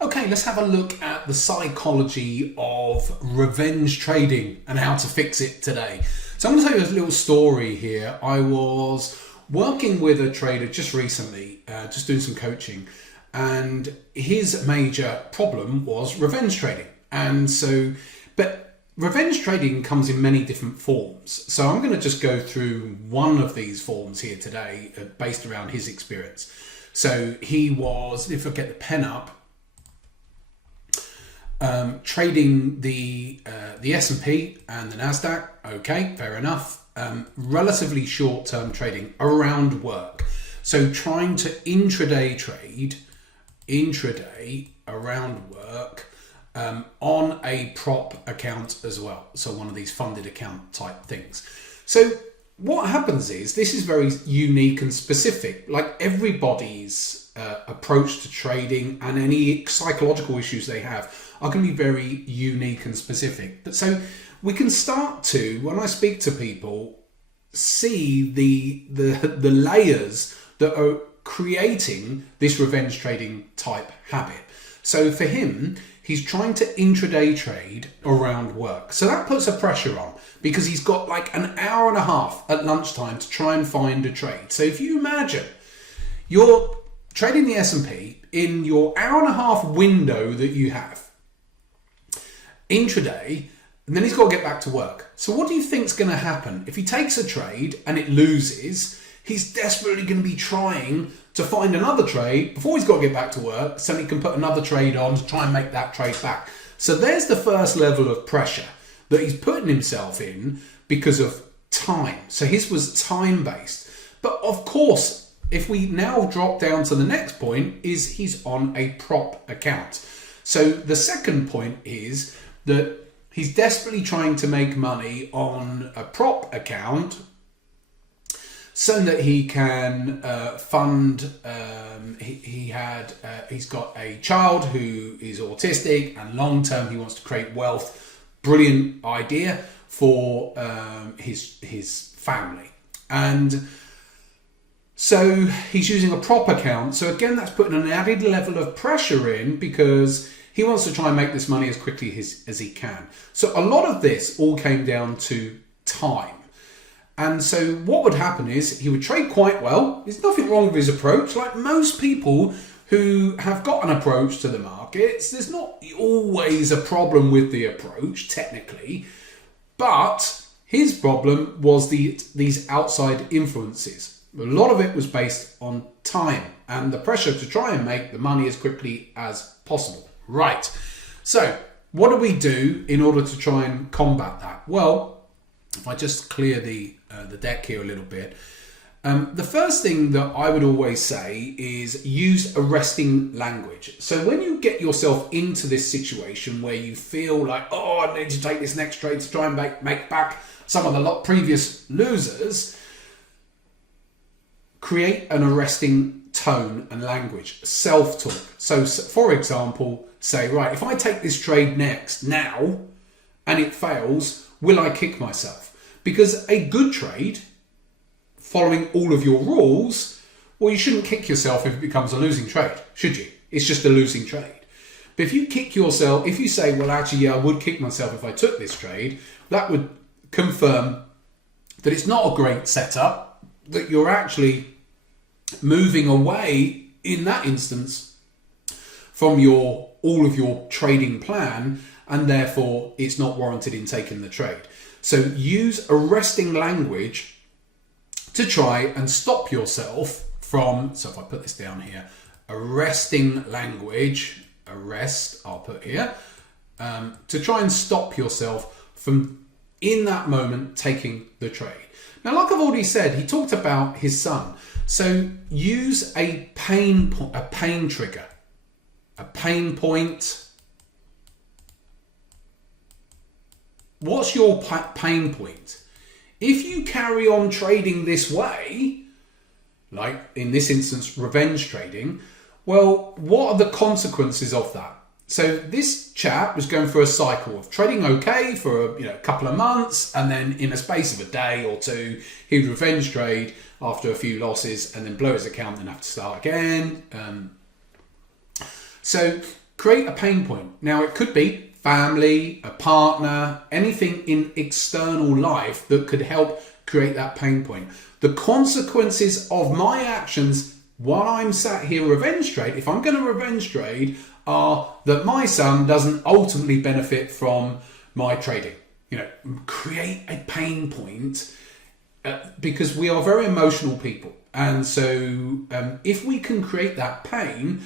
Okay, let's have a look at the psychology of revenge trading and how to fix it today. So I'm going to tell you a little story here. I was working with a trader just recently, just doing some coaching, and his major problem was revenge trading. But revenge trading comes in many different forms. So I'm going to just go through one of these forms here today, based around his experience. So he was, if I get the pen up, trading the S&P and the Nasdaq. Okay, fair enough. Relatively short-term trading around work. So trying to intraday trade, around work, on a prop account as well. So one of these funded account type things. So what happens is, this is very unique and specific. Like everybody's approach to trading and any psychological issues they have are going to be very unique and specific. But so we can start to, when I speak to people, see the layers that are creating this revenge trading type habit. So for him, he's trying to intraday trade around work. So that puts a pressure on, because he's got like an hour and a half at lunchtime to try and find a trade. So if you imagine you're trading the S&P in your hour and a half window that you have intraday, and then he's got to get back to work. So what do you think's going to happen? If he takes a trade and it loses, he's desperately going to be trying to find another trade before he's got to get back to work, so he can put another trade on to try and make that trade back. So there's the first level of pressure that he's putting himself in because of time. So his was time-based. But of course, if we now drop down to the next point, is he's on a prop account. So the second point is that he's desperately trying to make money on a prop account so that he can fund. He's got a child who is autistic, and long term he wants to create wealth. Brilliant idea for his family, and so he's using a prop account. So again, that's putting an added level of pressure in, because he wants to try and make this money as quickly as he can. So a lot of this all came down to time. And so what would happen is he would trade quite well. There's nothing wrong with his approach. Like most people who have got an approach to the markets, there's not always a problem with the approach, technically. But his problem was these outside influences. A lot of it was based on time and the pressure to try and make the money as quickly as possible. Right. So what do we do in order to try and combat that? Well, if I just clear the deck here a little bit, the first thing that I would always say is use arresting language. So when you get yourself into this situation where you feel like, oh, I need to take this next trade to try and make back some of the previous losers, create an arresting tone and language, self-talk. So for example, say, right, if I take this trade now and it fails, will I kick myself? Because a good trade, following all of your rules, well, you shouldn't kick yourself if it becomes a losing trade, should you? It's just a losing trade. But if you kick yourself, if you say, well, actually, yeah, I would kick myself if I took this trade, that would confirm that it's not a great setup, that you're actually moving away, in that instance, from all of your trading plan, and therefore it's not warranted in taking the trade. So use arresting language to try and stop yourself from, so if I put this down here, arresting language, I'll put here, to try and stop yourself from, in that moment, taking the trade. Now, like I've already said, he talked about his son. So use a pain trigger, a pain point. What's your pain point? If you carry on trading this way, like in this instance, revenge trading, well, what are the consequences of that? So this chap was going through a cycle of trading okay for a couple of months, and then in a space of a day or two, he'd revenge trade after a few losses and then blow his account and have to start again. So create a pain point. Now, it could be family, a partner, anything in external life that could help create that pain point. The consequences of my actions while I'm sat here revenge trade, if I'm going to revenge trade, are that my son doesn't ultimately benefit from my trading. Create a pain point because we are very emotional people. And so if we can create that pain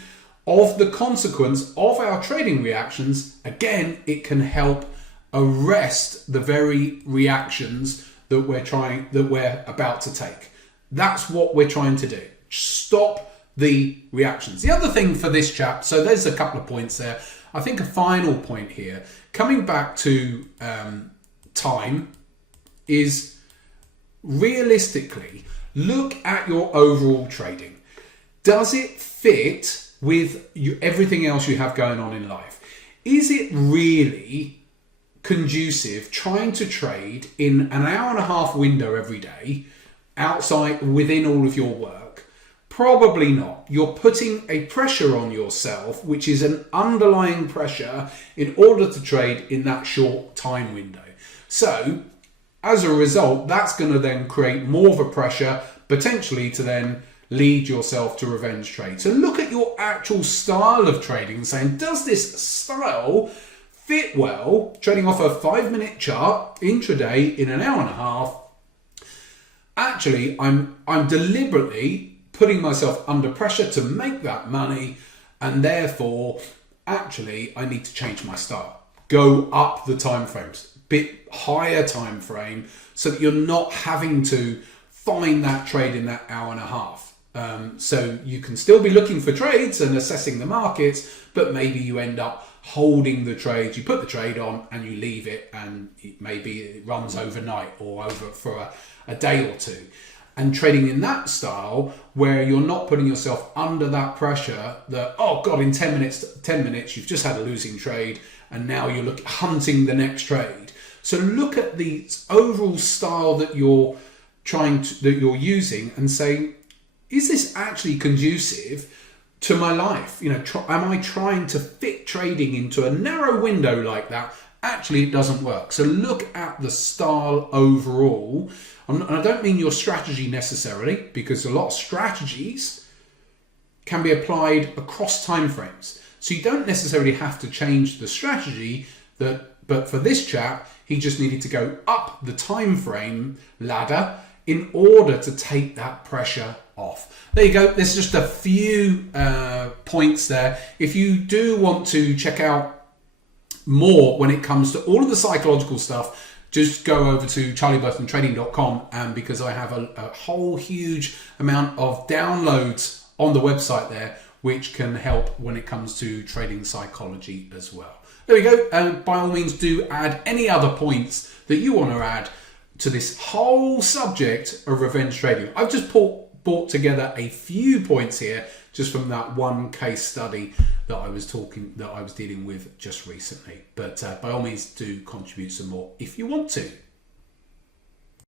of the consequence of our trading reactions, again, it can help arrest the very reactions that we're about to take. That's what we're trying to do. Stop the reactions. The other thing for this chap, so there's a couple of points there. I think a final point here, coming back to time, is realistically look at your overall trading. Does it fit with everything else you have going on in life? Is it really conducive trying to trade in an hour and a half window every day outside within all of your work? Probably not. You're putting a pressure on yourself, which is an underlying pressure in order to trade in that short time window. So as a result, that's going to then create more of a pressure, potentially to then lead yourself to revenge trade. So look at your actual style of trading and saying, does this style fit well, trading off a 5-minute chart intraday in an hour and a half? Actually, I'm deliberately putting myself under pressure to make that money, and therefore actually I need to change my style. Go up the time frames, bit higher time frame, so that you're not having to find that trade in that hour and a half. So you can still be looking for trades and assessing the markets, but maybe you end up holding the trade. You put the trade on and you leave it, and maybe it runs overnight or over for a day or two. And trading in that style where you're not putting yourself under that pressure that, oh God, in 10 minutes, you've just had a losing trade and now you're hunting the next trade. So look at the overall style that you're using and say, is this actually conducive to my life? Am I trying to fit trading into a narrow window like that? Actually, it doesn't work. So look at the style overall. And I don't mean your strategy necessarily, because a lot of strategies can be applied across timeframes. So you don't necessarily have to change the strategy, but for this chap, he just needed to go up the time frame ladder in order to take that pressure off. There you go. There's just a few points there. If you do want to check out more when it comes to all of the psychological stuff, just go over to charlieburtontrading.com, and because I have a whole huge amount of downloads on the website there, which can help when it comes to trading psychology as well. There we go. And by all means, do add any other points that you want to add to this whole subject of revenge trading. I've just brought together a few points here just from that one case study that I was dealing with just recently. But by all means, do contribute some more if you want to.